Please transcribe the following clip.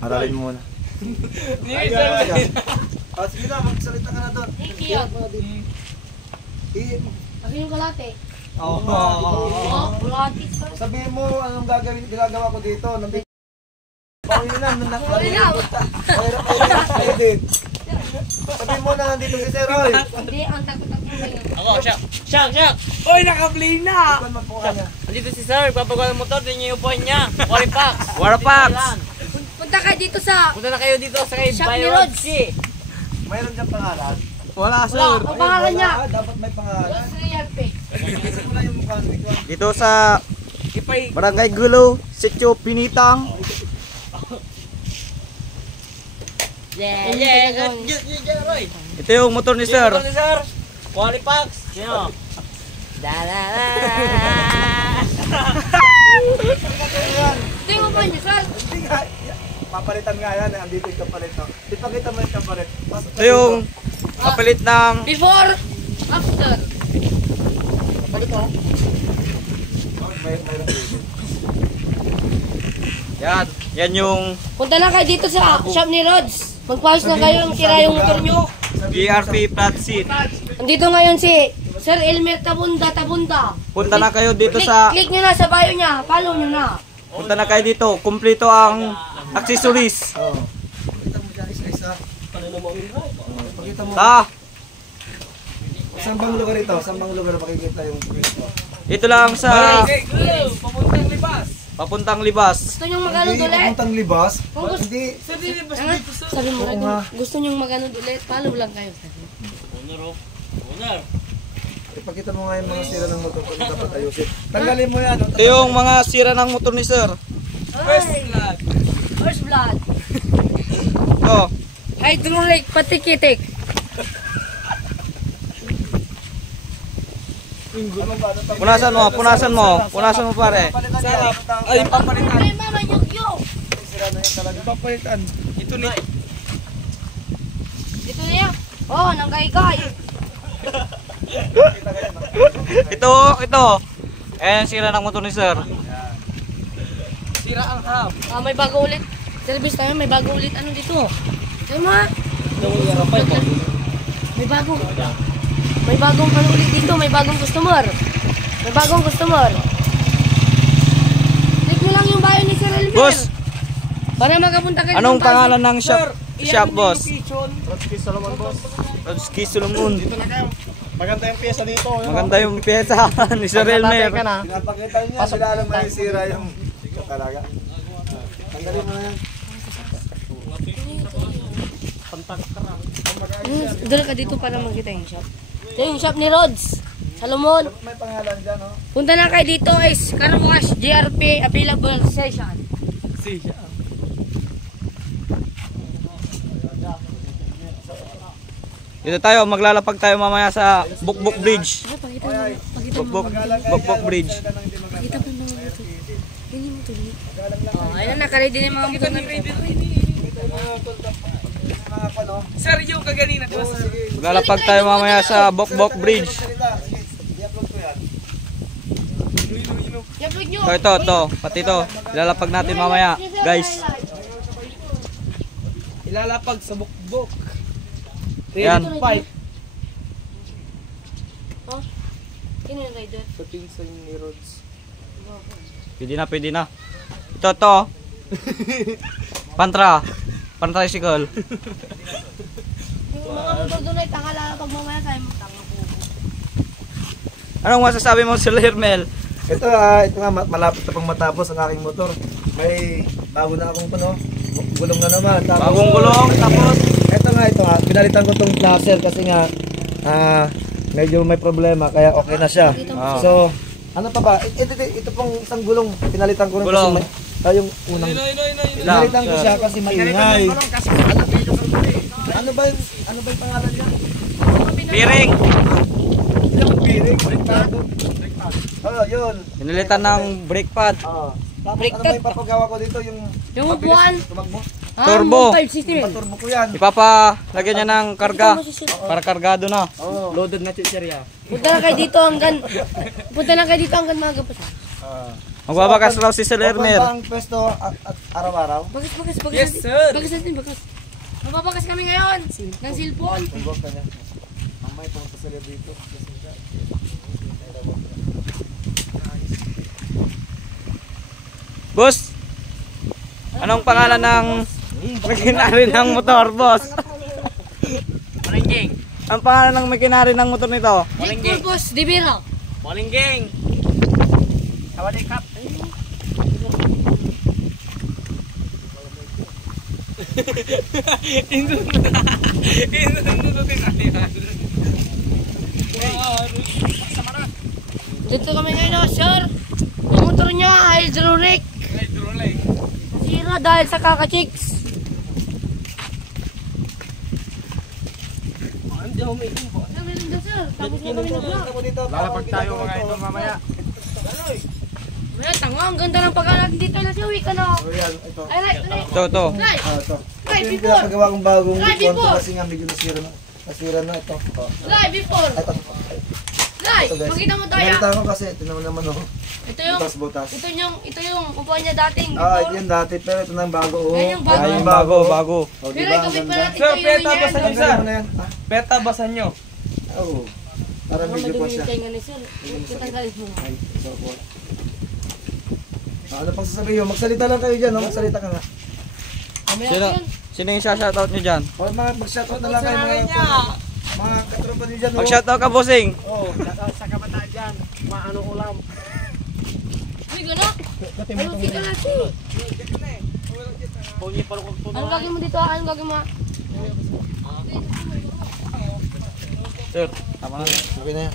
Aralin mo muna. Sige na, magsalita ka na doon. Ako yung kalate. Sabihin mo anong ginagawa ko dito. Paulinam, edit. Sabihin mo na nandito si Sir Roy. Hindi, ang takot-takot ngayon. Ako, Siak! Oy, naka-play na! Ipan magpuka niya. Andito si Sir, papagawa ng motor, din yung upuan niya. Waripax! Punta ka dito sa Punta na kayo dito sa kay Shop ni Byron Rods. C. Mayroon diyang pangalan. Wala, sir. ang pangalan niya. Dapat may pangalan. Rods Real Pick. Kasi mo na yung mukha nito. Dito sa Barangay Gulo, Sitio Pinitang. Yeah, Roy. Ito yung motor ni sir. Motor ni Sir. Waripax. Sino? Tingnan mo pa niya, sir. Hindi nga. Papalitan nga yan. Andito yung kapalit. Ipakita mo yung kapalit. Ito yung kapalit ng Before, after. yan yung Punta na kayo dito sa shop ni Rods. Magpahos na kayo ang tira yung motor nyo. GRP flat seat. Andito ngayon si Sir Elmer Tabunda. Punta na kayo dito sa Click nyo na sa bio niya. Follow nyo na. Punta na kayo dito. Kumpleto ang accessories. Pakita mo dyan isa-isa. Pakita mo. Saan bang lugar ito? Saan bang lugar makikita yung ito? Ito lang sa Papuntang libas. papuntang libas. Gusto nyo magano Hindi, ulit? papuntang libas. Kung gusto, Hindi. sabi mo Oo rin, nga. gusto nyo magano ulit? Follow lang kayo. Owner. Ipakita mo nga yung mga sira ng motor kung dapat ayusin. Tanggalin mo yan. Ito yung mga sira ng motor ni sir. First blood. Ito. Hydraulic patikitik. Punasan mo pare. Ay, papalitan. Ay, mama, yug-yug. Sira na yan talaga. Papalitan. Ito ni Dito na yan. Oh, nanggay-gay. Ito. Ayan sira ng motor ni sir. Sira ang hub. May bago ulit. Service tayo, may bago ulit. Ano dito? Sabi mo ha? May bago. May bagong ano ulit dito. May bagong customer. Click mo lang yung bio ni Sir Elmer. Boss, Para makapunta ka anong dito. pangalan ng shop boss? Trotsky Solomon, boss. Rodski Solomon. Dito na kayo. Maganda yung pyesa dito. Maganda yung pyesa ni Sir Elmer. Pinapakita niya. Sila alam mo yung sira yung talaga. Tanggalin mo na yan. Doon ka dito para makita yung shop. Ito yung shop ni Rods. Salomon. May pangalan dyan, oh. Punta na kayo dito is car wash GRP available session. Dito tayo, maglalapag tayo mamaya sa Bukbuk Bridge. Pakita mo. Bukbuk Bridge. Pakita mo mga motor. Hindi mo tuloy. Oh, ayun na, nakaready na yung mga motor na. Sir, yung kaganina, di ba sir? Maglalapag tayo mamaya sa Bukbuk Bridge. I-upload ko yan. I-upload nyo. So ito, pati ito. Ilalapag natin mamaya, guys. Ilalapag sa bukbok. Yan. Pipe. Oh, sino yung rider? Sa pinsan ni Rods. Pwede na. Ito. Pantricycle. Yung mga motor doon ay tanga lang pag mamaya tayo tanga po. Anong masasabi mo Sir Hermel? Ito nga malapit na pang matapos ang aking motor. May bago na akong gulong na naman. Tapos, Bagong gulong, tapos ito nga, pinalitan ko tong placer kasi nga medyo may problema kaya okay na siya. So, ano pa ba? Ito pong isang gulong pinalitan ko rin Gulong. kasi yung unang pinalitan ko siya kasi maingay. Ano ba yung pangalan niya? bearing. Yung bearing, brake. Oh, yun. Pinalitan ng brake pad. Tapos Brake ano ba yung papagawa ko dito? Yung upuan. Tumakbo. Turbo. Paturbo ko yan. Ipapalagyan niya ng karga para kargado na. Oh. Loaded na chicherya. Punta na kayo dito hanggang maaga pa siya. Magbabakas raw si Sir Open Erner. ba ang pwesto at araw-araw? Bagas. Yes, sir. Bagas natin, bagas. Mababagas kami ngayon. Ng cellphone. Huwag ka niya. Mamay, pumunta sila dito. Boss, anong pangalan ng makinari ng motor, boss? Malingging. Ang pangalan ng makinari ng motor nito? Jake Boss, Dibira. Malingging. Kawalikap. Dito kami ngayon, sir. Yung motor niya, hydraulic. Sira dahil sa kaka-chicks. Sabi lang daw, sir. Tapos na kami nag-vlog. Lalapag tayo mga ito mamaya. Wala, tanga. Ang ganda ng pagkaan natin dito. Nasa uwi ka na. So yan, ito. Ay, right. Ito. Right. Ito. Right, Ito yung before. pinapagawa kong bagong Right, konto before. kasi nga medyo nasira na. Nasira na ito. Right, before. Ito. Right. Ito guys. Makita mo tayo. Pinalitan ko kasi ito naman oh. Ito yung, Butas-butas. ito yung upuan niya dating. Ah, Before. yan dati pero ito na yung bago oh. Yan yung bago. Yan Ay, yung bago. Oh, Pero diba? Ang gawin pa ganda. natin Sir, kayo peta yan. ba sa Ang Sir. ganda mo na yan. Ah, Peta basan nyo. oo. Para medyo po siya. Madumi yung tenga ni sir. Tatanggalin mo. Ay, so po. Ano pang sasabihin mo? Magsalita lang kayo dyan, no? Magsalita ka nga. Mamaya Sino, yun. sino yung shoutout nyo dyan? O mga mag-shoutout na lang kayo mga katropa niyo dyan, no? Mag-shoutout ka, bossing. Oo. Uy, gano'n? Ayusin ka natin. Anong gagawin mo dito? Anong gagawin mo? Sir, tama na. Okay na yan.